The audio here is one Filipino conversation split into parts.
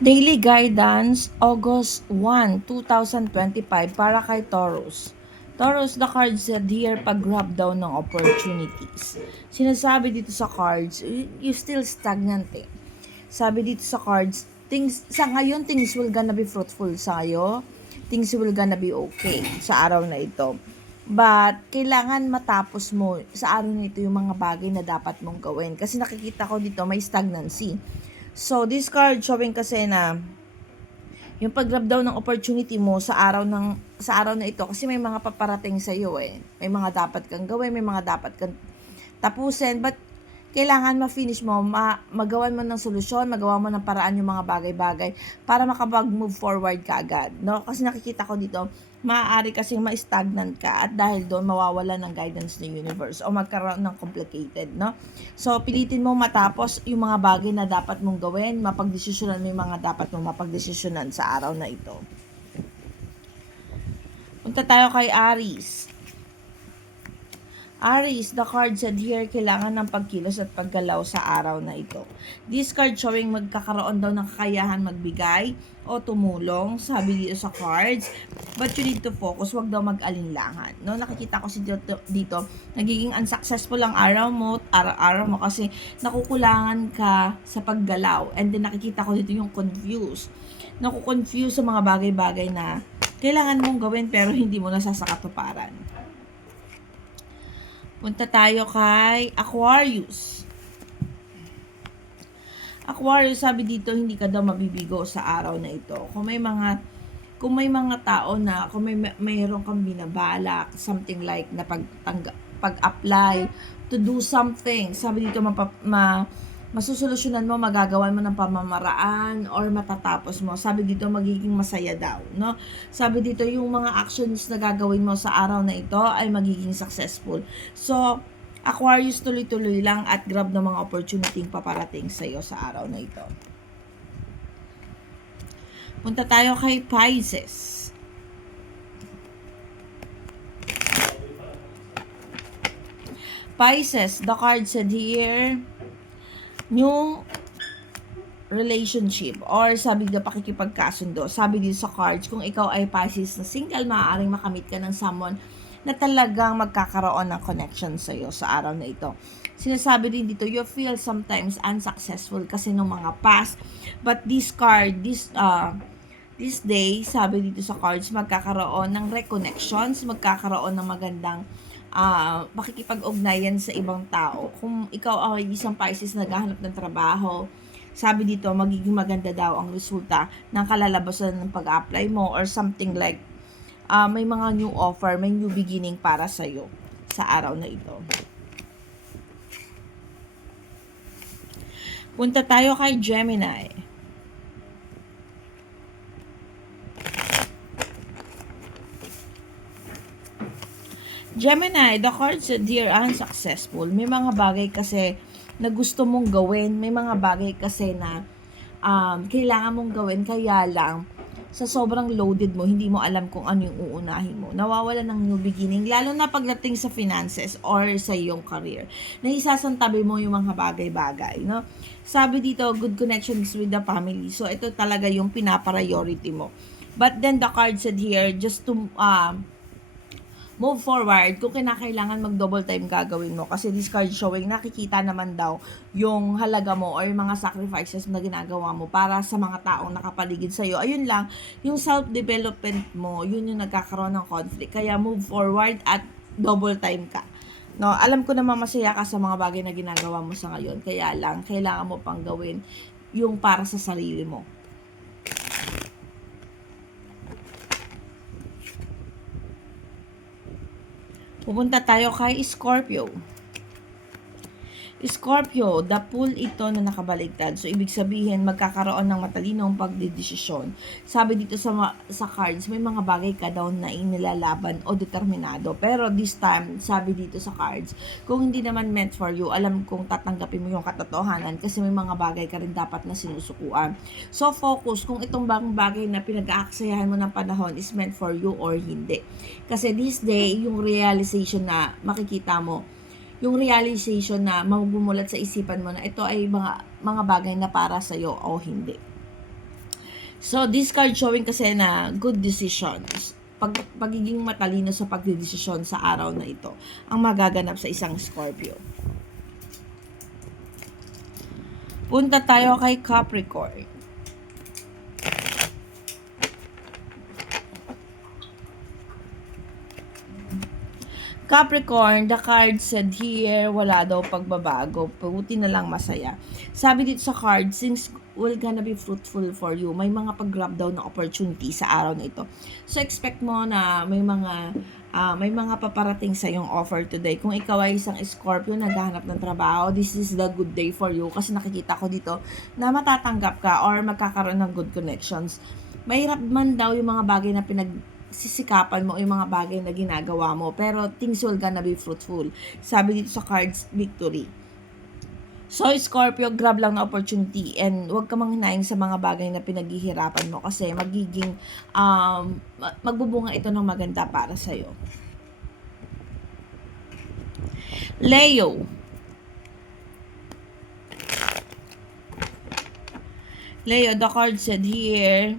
Daily Guidance, August 1, 2025 para kay Taurus. Taurus, the cards said here pag-grab daw ng opportunities. Sinasabi dito sa cards, you still stagnant eh. Sabi dito sa cards, sa ngayon, things will gonna be fruitful sa'yo. Things will gonna be okay sa araw na ito. But, kailangan matapos mo sa araw na ito yung mga bagay na dapat mong gawin. Kasi nakikita ko dito, may stagnancy. So, this card showing kasi na yung pag-grab daw ng opportunity mo sa araw na ito kasi may mga paparating sa iyo eh. May mga dapat kang gawin, may mga dapat kang tapusin, but kailangan ma-finish mo, magawan mo ng solusyon, magawa mo ng paraan yung mga bagay-bagay para makapag-move forward ka agad, no? Kasi nakikita ko dito, maaari kasing ma-stagnant ka at dahil doon mawawala ng guidance ng universe o magkaroon ng complicated, no? So, pilitin mo matapos yung mga bagay na dapat mong gawin, mapagdesisyonan mo yung mga dapat mong mapagdesisyonan sa araw na ito. Punta tayo kay Aries. Aries, the card said here, kailangan ng pagkilos at paggalaw sa araw na ito. This card showing magkakaroon daw ng kakayahan magbigay o tumulong, sabi dito sa cards. But you need to focus, wag daw mag-alinlangan. No, nakikita ko si dito, nagiging unsuccessful ang araw-araw mo kasi nakukulangan ka sa paggalaw. And then nakikita ko dito yung confused. Nakukonfuse sa mga bagay-bagay na kailangan mong gawin pero hindi mo nasasakatuparan. Punta tayo kay Aquarius. Aquarius, sabi dito, hindi ka daw mabibigo sa araw na ito. Kung may mga tao na, kung mayroon kang binabalak, something like na pag-apply to do something, sabi dito masusolusyonan mo, magagawan mo ng pamamaraan or matatapos mo. Sabi dito magiging masaya daw, no? Sabi dito yung mga actions na gagawin mo sa araw na ito ay magiging successful. So, Aquarius, tuloy-tuloy lang at grab ng mga opportunity paparating sa iyo sa araw na ito. Punta tayo kay Pisces. Pisces, the card said here, new relationship or sabi dito pakikipagkasundo. Sabi dito sa cards, kung ikaw ay Pisces na single, maaaring makamit ka ng someone na talagang magkakaroon ng connection sa iyo sa araw na ito. Sinasabi din dito, you feel sometimes unsuccessful kasi ng mga past, but this day, sabi dito sa cards, magkakaroon ng reconnections, magkakaroon ng magandang makikipag-ugnayan sa ibang tao. Kung ikaw ay isang Pisces na naghahanap ng trabaho, sabi dito, magiging maganda daw ang resulta ng kalalabasan ng pag-apply mo or something like may mga new offer, may new beginning para sa'yo sa araw na ito. Punta tayo kay Gemini. Gemini, the card said dear unsuccessful. May mga bagay kasi na gusto mong gawin. May mga bagay kasi na kailangan mong gawin. Kaya lang, sa sobrang loaded mo, hindi mo alam kung ano yung uunahin mo. Nawawala ng new beginning. Lalo na pagdating sa finances or sa iyong career. Naisasantabi mo yung mga bagay-bagay. No? Sabi dito, good connections with the family. So, ito talaga yung pinapriority mo. But then the card said here, just to move forward, kung kinakailangan mag-double time gagawin mo. Kasi this card showing, nakikita naman daw yung halaga mo or yung mga sacrifices na ginagawa mo para sa mga taong nakapaligid sa'yo. Ayun lang, yung self-development mo, yun yung nagkakaroon ng conflict. Kaya move forward at double time ka. No, alam ko naman masaya ka sa mga bagay na ginagawa mo sa ngayon. Kaya lang, kailangan mo pang gawin yung para sa sarili mo. Pupunta tayo kay Scorpio. Scorpio, the pool ito na nakabaligtad. So, ibig sabihin, magkakaroon ng matalinong pagdidesisyon. Sabi dito sa cards, may mga bagay ka daw na inilalaban o determinado. Pero this time, sabi dito sa cards, kung hindi naman meant for you, alam kong tatanggapin mo yung katotohanan kasi may mga bagay ka rin dapat na sinusukuan. So, focus kung itong bagay na pinag-aaksayahan mo ng panahon is meant for you or hindi. Kasi this day, yung realization na makikita mo, yung realization na magmumulat sa isipan mo na ito ay mga bagay na para sa iyo o hindi. So, this card showing kasi na good decisions. Pagiging matalino sa pagdedesisyon sa araw na ito ang magaganap sa isang Scorpio. Punta tayo kay Capricorn. Capricorn, the card said here, wala daw pagbabago. Buti na lang masaya. Sabi dito sa card, things will gonna be fruitful for you. May mga pag-grab daw na opportunity sa araw na ito. So, expect mo na may mga paparating sa yung offer today. Kung ikaw ay isang Scorpio naghahanap ng trabaho, this is the good day for you. Kasi nakikita ko dito na matatanggap ka or magkakaroon ng good connections. Mahirap man daw yung mga bagay na sisikapan mo yung mga bagay na ginagawa mo, pero things will gonna be fruitful. Sabi dito sa cards, victory. So, Scorpio, grab lang na opportunity and huwag ka manghinaing sa mga bagay na pinaghihirapan mo kasi magiging magbubunga ito ng maganda para sa'yo. Leo. Leo, the card said here,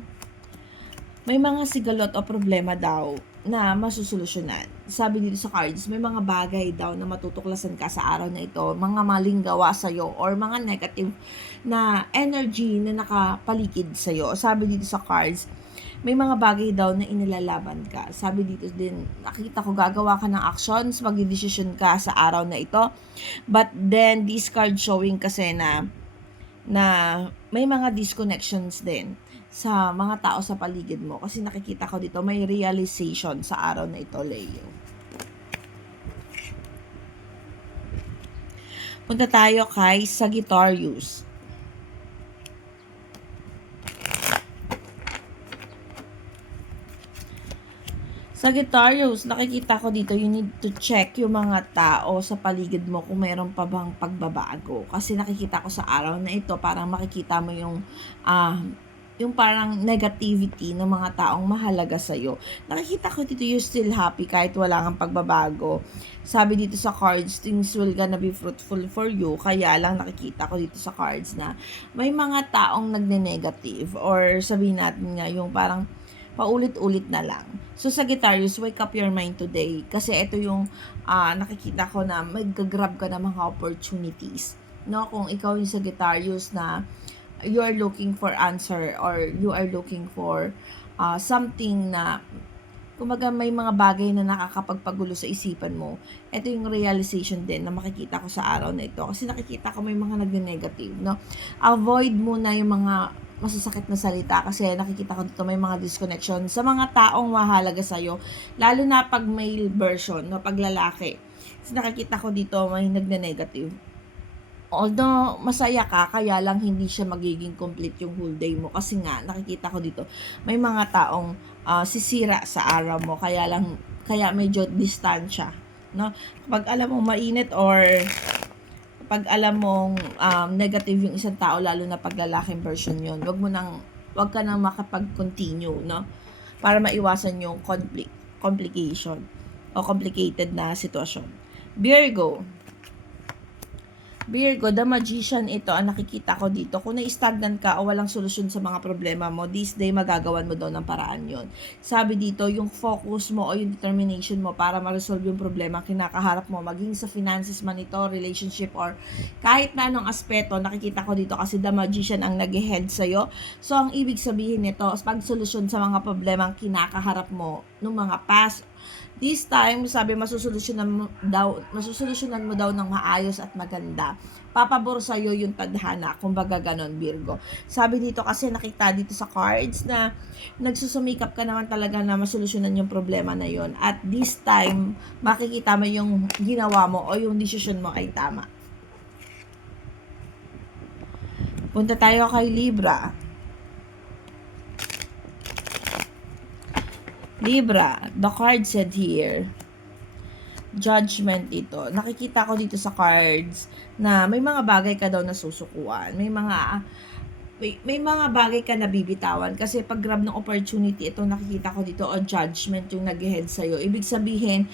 may mga sigalot o problema daw na masusolusyonan. Sabi dito sa cards, may mga bagay daw na matutuklasan ka sa araw na ito, mga maling gawa sa'yo or mga negative na energy na nakapaligid sa'yo. Sabi dito sa cards, may mga bagay daw na inilalaban ka. Sabi dito din, nakita ko gagawa ka ng actions, mag-decision ka sa araw na ito. But then, this card showing kasi na may mga disconnections din sa mga tao sa paligid mo. Kasi nakikita ko dito, may realization sa araw na ito, Leo. Punta tayo kay Sagittarius. Sagittarius, nakikita ko dito, you need to check yung mga tao sa paligid mo kung mayroon pa bang pagbabago. Kasi nakikita ko sa araw na ito, parang makikita mo yung parang negativity ng mga taong mahalaga sa'yo. Nakikita ko dito, you're still happy kahit wala kang pagbabago. Sabi dito sa cards, things will gonna be fruitful for you. Kaya lang nakikita ko dito sa cards na may mga taong nagne-negative or sabihin natin nga yung parang paulit-ulit na lang. So, Sagittarius, wake up your mind today. Kasi ito yung nakikita ko na mag-grab ka ng mga opportunities. No? Kung ikaw yung Sagittarius na you are looking for answer or you are looking for something na kumbaga may mga bagay na nakakapagpagulo sa isipan mo. Ito yung realization din na makikita ko sa araw na ito. Kasi nakikita ko may mga nagne-negative. No? Avoid muna yung mga masasakit na salita kasi nakikita ko dito may mga disconnection sa mga taong mahalaga sa'yo, lalo na pag male version, no, pag lalaki. Kasi nakikita ko dito may nagne-negative. Although masaya ka, kaya lang hindi siya magiging complete yung whole day mo kasi nga nakikita ko dito may mga taong sisira sa araw mo, kaya medyo distansya, no? Kapag alam mo mainit or pag alam mong negative yung isang tao, lalo na pag lalaking version yun, wag ka nang makapag-continue, no? Para maiwasan yung complication o complicated na sitwasyon. Virgo, the magician ito, ang nakikita ko dito. Kung na-stagnant ka o walang solusyon sa mga problema mo, this day magagawan mo daw ng paraan yon. Sabi dito, yung focus mo o yung determination mo para ma-resolve yung problema kinakaharap mo, maging sa finances man ito, relationship, or kahit na anong aspeto, nakikita ko dito kasi the magician ang nag-head sa'yo. So, ang ibig sabihin nito, pag-solusyon sa mga problema kinakaharap mo ng mga past, this time, sabi masusolusyonan mo daw ng maayos at maganda. Papabor sa iyo yung tadhana, kumbaga ganon, Virgo. Sabi dito kasi nakita dito sa cards na nagsusumikap ka naman talaga na masolusyonan yung problema na yon. At this time, makikita mo yung ginawa mo o yung decision mo ay tama. Punta tayo kay Libra. Libra, the card said here, judgment ito. Nakikita ko dito sa cards na may mga bagay ka daw na susukuan. May may mga bagay ka nabibitawan kasi pag grab ng opportunity, ito nakikita ko dito, o judgment yung nag-head sa'yo. Ibig sabihin,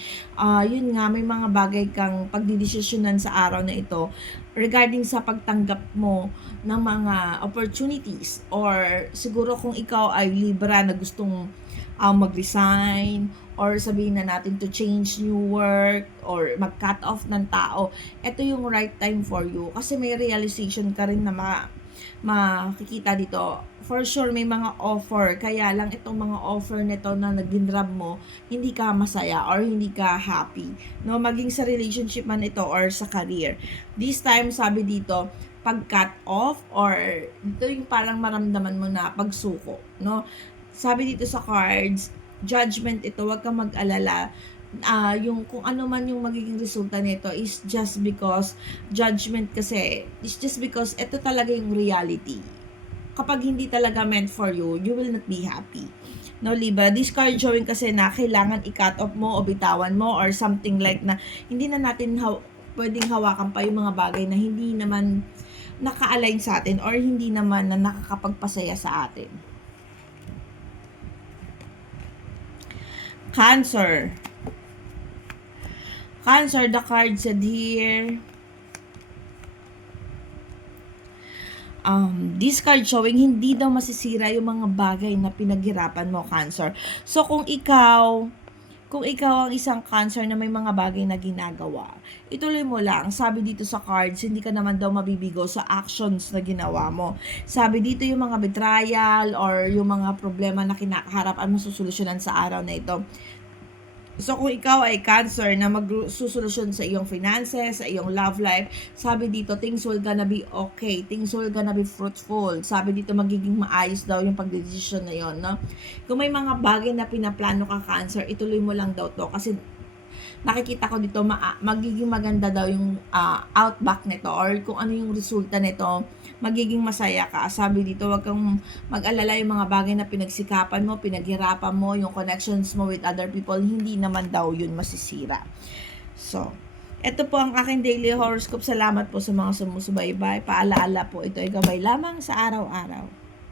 yun nga, may mga bagay kang pagdidesisyonan sa araw na ito regarding sa pagtanggap mo ng mga opportunities, or siguro kung ikaw ay Libra na gustong mag-resign, or sabihin na natin to change new work, or mag-cut off ng tao, ito yung right time for you kasi may realization ka rin na makikita dito. For sure may mga offer, kaya lang itong mga offer nito na nag-grab mo, hindi ka masaya or hindi ka happy, no, maging sa relationship man ito or sa career. This time sabi dito, pag cut off, or ito yung parang maramdaman mo na pagsuko, no. Sabi dito sa cards, judgment ito, wag kang mag-alala. Yung kung ano man yung magiging resulta nito is just because judgment, kasi is just because ito talaga yung reality. Kapag hindi talaga meant for you, you will not be happy. No, Libra, this card showing kasi na kailangan i-cut off mo o bitawan mo or something like na hindi na natin pwedeng hawakan pa yung mga bagay na hindi naman naka-align sa atin or hindi naman na nakakapagpasaya sa atin. Cancer. Cancer, the card said here, this card showing hindi daw masisira yung mga bagay na pinaghirapan mo, Cancer. So kung ikaw ang isang Cancer na may mga bagay na ginagawa, ituloy mo lang. Sabi dito sa cards, hindi ka naman daw mabibigo sa actions na ginawa mo. Sabi dito yung mga betrayal or yung mga problema na kinakaharap mo susolusyonan sa araw na ito. So kung ikaw ay Cancer na magsusolusyon sa iyong finances, sa iyong love life, sabi dito, things will gonna be okay, things will gonna be fruitful. Sabi dito, magiging maayos daw yung pagdedesisyon na yon, no? Kung may mga bagay na pinaplano ka, Cancer, ituloy mo lang daw to kasi nakikita ko dito magiging maganda daw yung outback nito, or kung ano yung resulta nito, magiging masaya ka. Sabi dito, wag kang mag-alala, yung mga bagay na pinagsikapan mo, pinaghirapan mo, yung connections mo with other people, hindi naman daw yun masisira. So, ito po ang aking daily horoscope. Salamat po sa mga sumusubaybay. Paalaala po, ito ay gabay lamang sa araw-araw.